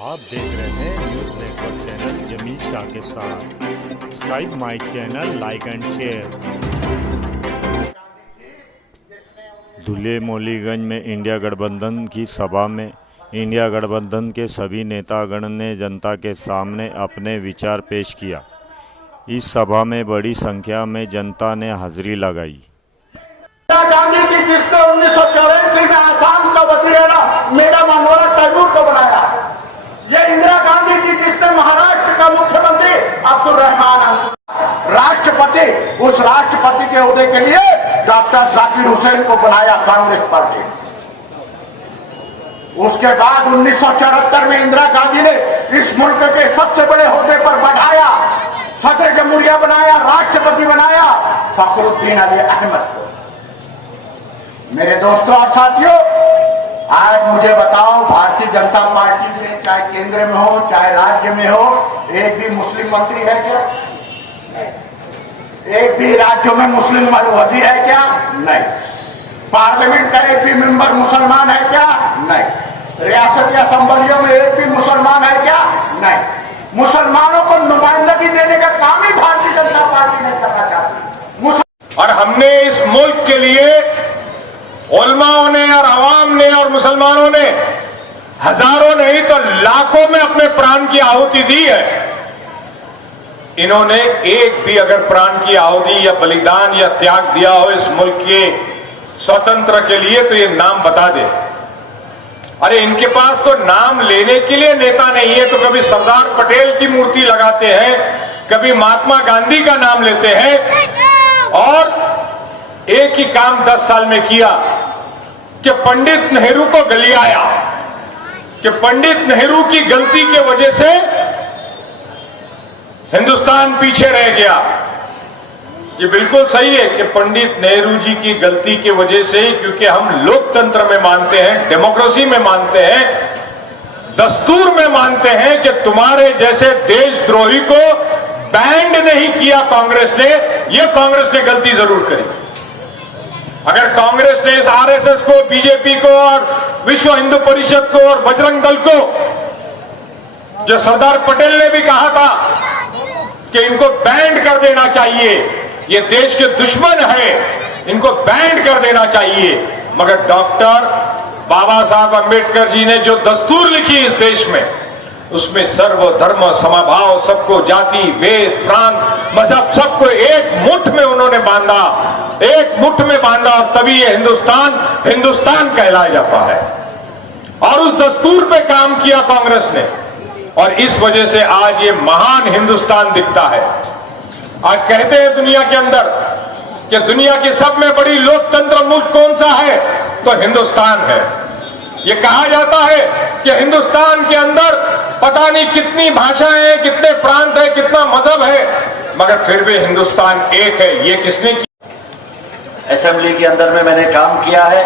आप देख रहे हैं news network channel Jameel Shah के साथ। Subscribe my channel, like and share. Dhule Mauliganj में इंडिया गठबंधन की सभा में इंडिया गठबंधन के सभी नेतागण ने जनता के सामने अपने विचार पेश किया। इस सभा में बड़ी संख्या में जनता ने हाजिरी लगाई। इंदिरा गांधी की जिसने 1984 में आसाम का वजीर मेरा मनोहर तैमूर को बनाया, ये इंदिरा गांधी जी जिसने महाराष्ट्र का मुख्यमंत्री अब्दुल रहमान, राष्ट्रपति, उस राष्ट्रपति के ओहदे के लिए डॉक्टर जाकिर हुसैन को बनाया कांग्रेस पार्टी। उसके बाद 1974 में इंदिरा गांधी ने इस मुल्क के सबसे बड़े ओहदे पर बढ़ाया, सदर जमहूरिया बनाया, राष्ट्रपति बनाया फखरुद्दीन अली अहमद को। मेरे दोस्तों और साथियों, आज मुझे बताओ, भारतीय जनता पार्टी में चाहे केंद्र में हो चाहे राज्य में हो, एक भी मुस्लिम मंत्री है क्या? एक भी राज्यों में मुस्लिम वजीर है क्या? नहीं। पार्लियामेंट का एक भी मेंबर मुसलमान है क्या? नहीं। रियासत या असम्बलियों में एक भी मुसलमान है क्या? नहीं। मुसलमानों को नुमाइंदगी देने का काम ही भारतीय जनता पार्टी ने करना चाहती। और हमने इस मुल्क के लिए उलमाओं ने और अवाम ने और मुसलमानों ने हजारों नहीं तो लाखों में अपने प्राण की आहुति दी है। इन्होंने एक भी अगर प्राण की आहुति या बलिदान या त्याग दिया हो इस मुल्क के स्वतंत्र के लिए तो ये नाम बता दे। अरे इनके पास तो नाम लेने के लिए नेता नहीं है, तो कभी सरदार पटेल की मूर्ति लगाते हैं, कभी महात्मा गांधी का नाम लेते हैं। और एक ही काम 10 साल में किया कि पंडित नेहरू को गलियाया, कि पंडित नेहरू की गलती के वजह से हिंदुस्तान पीछे रह गया। ये बिल्कुल सही है कि पंडित नेहरू जी की गलती की वजह से, क्योंकि हम लोकतंत्र में मानते हैं, डेमोक्रेसी में मानते हैं, दस्तूर में मानते हैं कि तुम्हारे जैसे देशद्रोही को बैंड नहीं किया कांग्रेस ने, ये कांग्रेस ने गलती जरूर करी। अगर कांग्रेस ने इस आरएसएस को, बीजेपी को और विश्व हिंदू परिषद को और बजरंग दल को, जो सरदार पटेल ने भी कहा था कि इनको बैंड कर देना चाहिए, ये देश के दुश्मन है, इनको बैंड कर देना चाहिए, मगर डॉक्टर बाबा साहब अंबेडकर जी ने जो दस्तूर लिखी इस देश में, उसमें सर्वधर्म समभाव, सबको जाति भेद प्रांत मजहब सबको एक मुट्ठ में उन्होंने बांधा, एक मुट्ठ में बांधा, और तभी ये हिंदुस्तान कहलाया जाता है। और उस दस्तूर पे काम किया कांग्रेस ने, और इस वजह से आज ये महान हिंदुस्तान दिखता है। आज कहते हैं दुनिया के अंदर कि दुनिया की सब में बड़ी लोकतंत्र मुल्क कौन सा है, तो हिंदुस्तान है। ये कहा जाता है कि हिंदुस्तान के अंदर पता नहीं कितनी भाषाएं हैं, कितने प्रांत है, कितना मजहब है, मगर फिर भी हिंदुस्तान एक है। ये किसने किया? असेंबली के अंदर में मैंने काम किया है।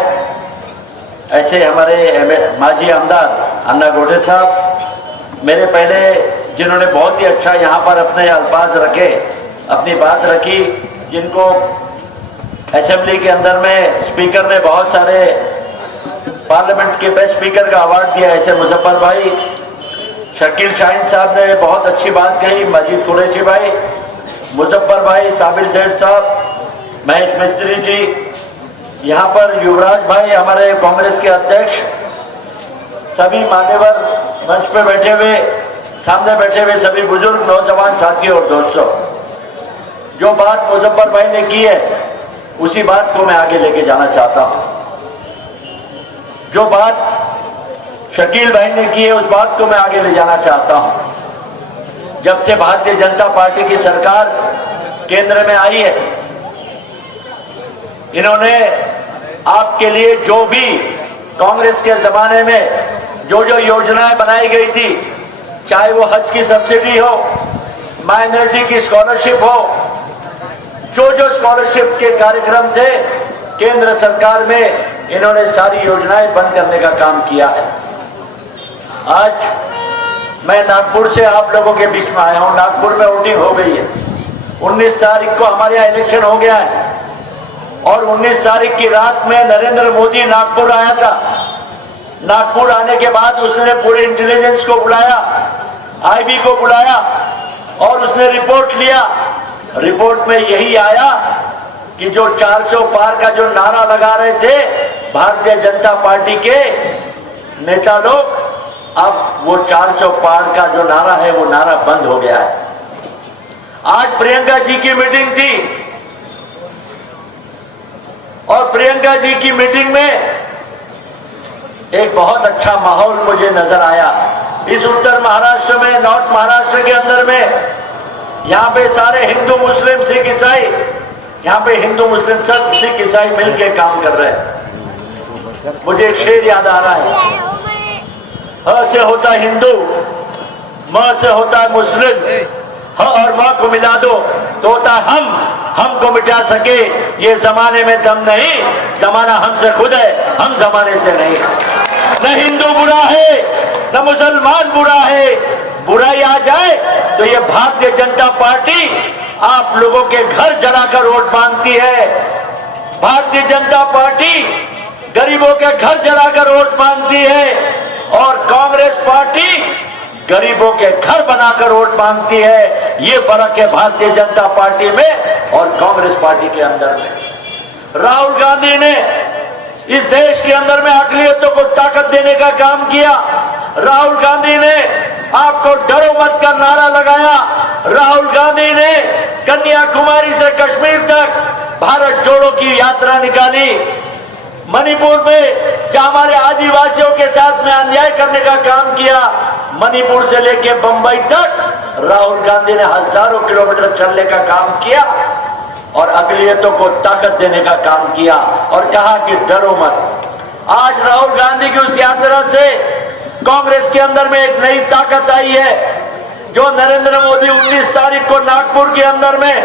ऐसे हमारे माजी आमदार अन्ना गोडे साहब मेरे पहले, जिन्होंने बहुत ही अच्छा यहाँ पर अपने अल्फाज रखे, अपनी बात रखी, जिनको असेंबली के अंदर में स्पीकर ने बहुत सारे पार्लियामेंट के बेस्ट स्पीकर का अवार्ड दिया, ऐसे मुजफ्फर भाई, शकील शाहीन साहब ने बहुत अच्छी बात कही, मजीद कुरैशी भाई, मुजफ्फर भाई, साबिर सेठ साहब, महेश मिस्त्री जी, यहाँ पर युवराज भाई हमारे कांग्रेस के अध्यक्ष, सभी मान्यवर मंच पे बैठे हुए, सामने बैठे हुए सभी बुजुर्ग, नौजवान साथियों और दोस्तों, जो बात मुजफ्फर भाई ने की है उसी बात को मैं आगे लेके जाना चाहता हूं। जो बात शकील भाई ने की है उस बात को मैं आगे ले जाना चाहता हूं। जब से भारतीय जनता पार्टी की सरकार केंद्र में आई है, इन्होंने आपके लिए जो भी कांग्रेस के जमाने में जो जो योजनाएं बनाई गई थी, चाहे वो हज की सब्सिडी हो, माइनॉरिटी की स्कॉलरशिप हो, जो जो स्कॉलरशिप के कार्यक्रम थे केंद्र सरकार में, इन्होंने सारी योजनाएं बंद करने का काम किया है। आज मैं नागपुर से आप लोगों के बीच में आया हूं। नागपुर में वोटिंग हो गई है, 19 तारीख को हमारे यहाँ इलेक्शन हो गया है, और 19 तारीख की रात में नरेंद्र मोदी नागपुर आया था। नागपुर आने के बाद उसने पूरे इंटेलिजेंस को बुलाया, आईबी को बुलाया और उसने रिपोर्ट लिया। रिपोर्ट में यही आया कि जो 400 पार का जो नारा लगा रहे थे भारतीय जनता पार्टी के नेता लोग, अब वो 400 पार का जो नारा है वो नारा बंद हो गया है। आज प्रियंका जी की मीटिंग थी और प्रियंका जी की मीटिंग में एक बहुत अच्छा माहौल मुझे नजर आया। इस उत्तर महाराष्ट्र में, नॉर्थ महाराष्ट्र के अंदर में, यहाँ पे सारे हिंदू मुस्लिम सिख ईसाई, यहाँ पे हिंदू मुस्लिम सब सिख ईसाई मिलकर काम कर रहे हैं। मुझे एक शेर याद आ रहा है, ह से होता है हिंदू, म से होता है मुस्लिम, ह और म को मिला दो तो होता है हम को मिटा सके ये जमाने में दम नहीं, जमाना हमसे खुद है, हम जमाने से नहीं। न हिंदू बुरा है न मुसलमान बुरा है, बुराई आ जाए तो ये भारतीय जनता पार्टी आप लोगों के घर जलाकर वोट मांगती है। भारतीय जनता पार्टी गरीबों के घर जलाकर वोट मांगती है और कांग्रेस पार्टी गरीबों के घर बनाकर वोट मांगती है। ये फर्क है भारतीय जनता पार्टी में और कांग्रेस पार्टी के अंदर में। राहुल गांधी ने इस देश के अंदर में अकलियतों को ताकत देने का काम किया। राहुल गांधी ने आपको डरो मत का नारा लगाया। राहुल गांधी ने कन्याकुमारी से कश्मीर तक भारत जोड़ो की यात्रा निकाली। मणिपुर में जहां हमारे आदिवासियों के साथ में अन्याय करने का काम किया, मणिपुर से लेके बंबई तक राहुल गांधी ने हजारों किलोमीटर चलने का काम किया और अकलियतों को ताकत देने का काम किया और कहा कि डरो मत। आज राहुल गांधी की उस यात्रा से कांग्रेस के अंदर में एक नई ताकत आई है। जो नरेंद्र मोदी 19 तारीख को नागपुर के अंदर में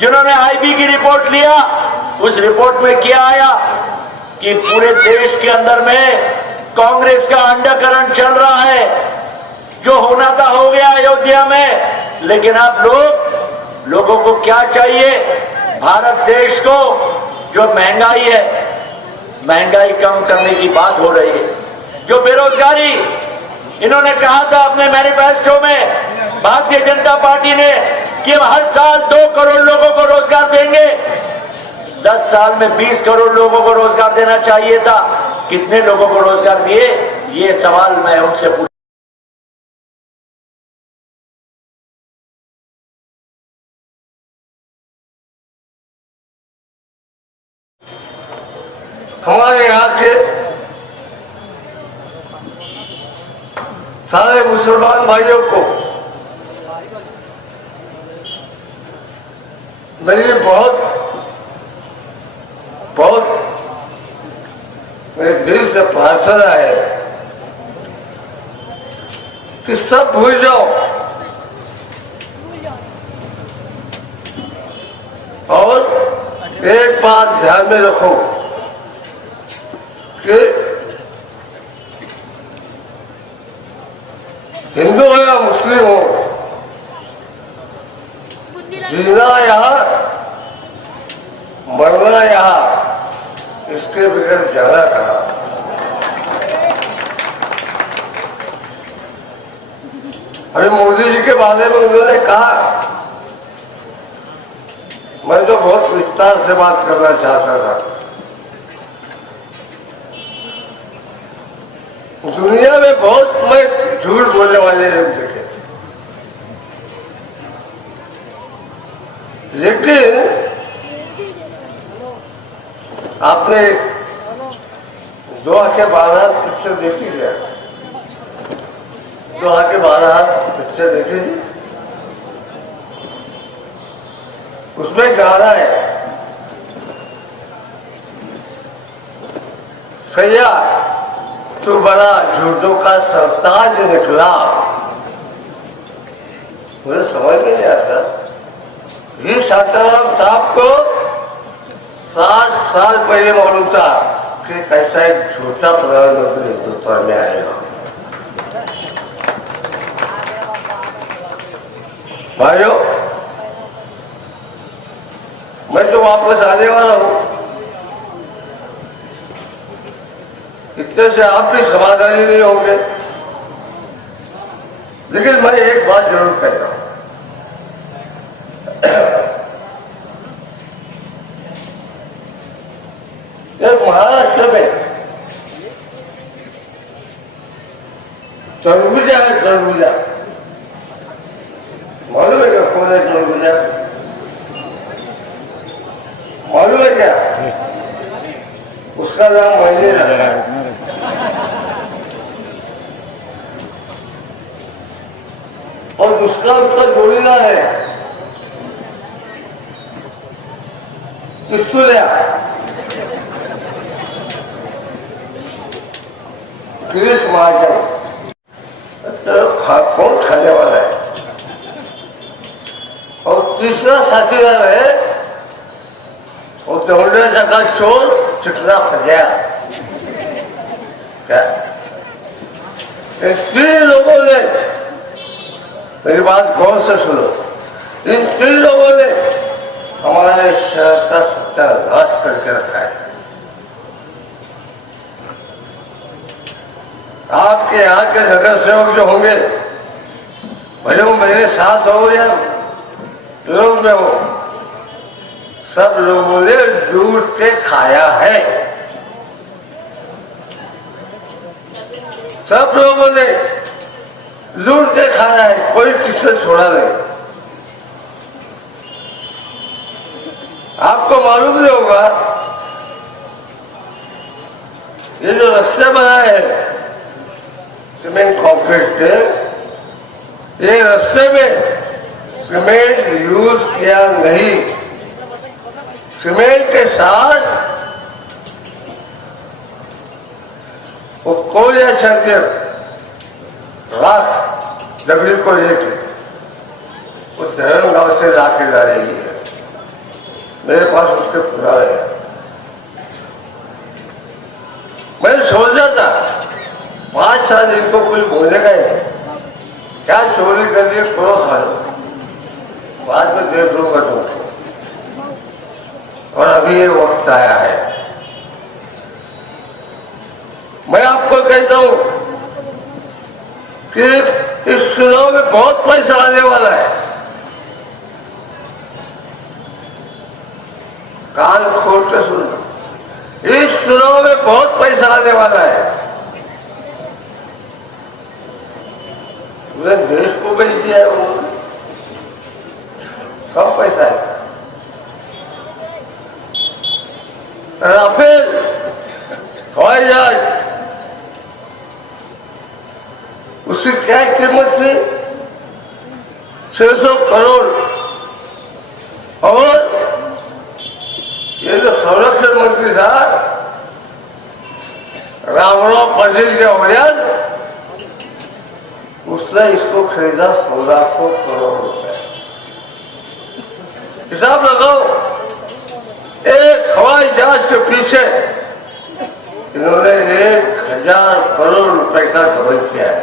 जिन्होंने आईबी की रिपोर्ट लिया, उस रिपोर्ट में क्या आया कि पूरे देश के अंदर में कांग्रेस का अंडरकरण चल रहा है। जो होना था हो गया अयोध्या में, लेकिन आप लोगों को क्या चाहिए? भारत देश को जो महंगाई है, महंगाई कम करने की बात हो रही है। जो बेरोजगारी, इन्होंने कहा था अपने मैनिफेस्टो में भारतीय जनता पार्टी ने कि हम हर साल 2 करोड़ लोगों को रोजगार देंगे। 10 साल में 20 करोड़ लोगों को रोजगार देना चाहिए था। कितने लोगों को रोजगार दिए? ये सवाल मैं उनसे पूछ। हमारे यहाँ के सारे मुसलमान भाइयों को मेरी बहुत मेरे दिल से प्रार्थना है कि सब भूल जाओ और एक बात ध्यान में रखो कि हिंदू हो या मुस्लिम हो, जीना यहाँ मरना यहाँ, इसके बगैर जाना कहा। अरे मोदी जी के बारे में उन्होंने कहा, मैं तो बहुत विस्तार से बात करना चाहता था। दुनिया में बहुत मैं झूठ बोलने वाले लोग देखे, लेकिन आपने 2 आंखें 12 हाथ पिक्चर देखी क्या? 2 आंखें 12 हाथ पिक्चर देखी? उसमें गाना है, सैया तू बड़ा झूठों का सरताज निकला। मुझे समझ में नहीं आता, ये शांताराम साहब को 60 साल पहले मालूम था कि कैसा एक झूठा प्रधानमंत्री हिंदुस्तान में आएगा। भाइयों, मैं तो वापस आने वाला हूं। इतने से आप भी समाधानी नहीं होंगे। लेकिन मैं एक बात जरूर कहता हूं, महाराष्ट्र में तरबूजा है, तरबूजा मालूम है क्या? कौन है तरबूजा? मालूम है क्या? उसका नाम मैंने रखा है। और दूसरा उसका जोड़ीदार है पिस्तूलिया, गिरीश महाजन। कौन खाने वाला है? और तीसरा साथीदार है वो दौड़ने का चोर चिटला फरिया। क्या इन 3 लोगों ने, मेरी बात गौर से सुनो, इन 3 लोगों ने हमारे शहर का सत्यानाश करके रखा है। आपके यहाँ के नगर सेवक जो होंगे, भले वो मेरे साथ हो या लोग में हो, सब लोगों ने लूट के खाया है। सब लोगों ने लूट के खाया है, कोई किससे छोड़ा नहीं। आपको मालूम नहीं होगा, ये जो रास्ते बनाए हैं सीमेंट कॉन्क्रीट के, ये रास्ते में सीमेंट यूज किया नहीं। सीमेंट के साथ वो कोयला चलते राख लकड़ी को लेके वो धर्म गांव से लाके जा रही है। मेरे पास उसके पुराने हैं। मैंने सोचा था 5 साल इनको कुछ बोलेगा ही, क्या चोरी कर लिए करो खा लो, बाद में देख लूंगा तुमको। और अभी ये वक्त आया है। मैं आपको कहता हूं कि इस चुनाव में बहुत पैसा आने वाला है। कान खोल के सुनो, इस चुनाव में बहुत पैसा आने वाला है। पूरे देश को बेच दिया है वो, सब पैसा है। राफेल हवाई जहाज, उसकी क्या कीमत थी? 600 करोड़। और ये जो संरक्षण मंत्री था रामराव पटेल के वजन, उसने इसको खरीदा 1600 करोड़ रुपए। हिसाब लगाओ, एक हवाई जहाज के पीछे इन्होंने 1000 करोड़ रुपए का खर्च किया है।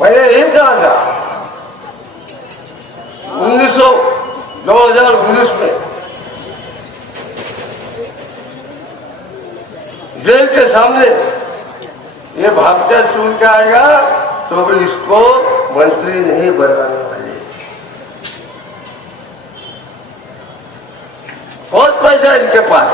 मैंने यही कहा था 2019 में जेल के सामने ये भागचा चुन के आएगा तो भी इसको मंत्री नहीं बनाने वाले। बहुत पैसा इनके पास।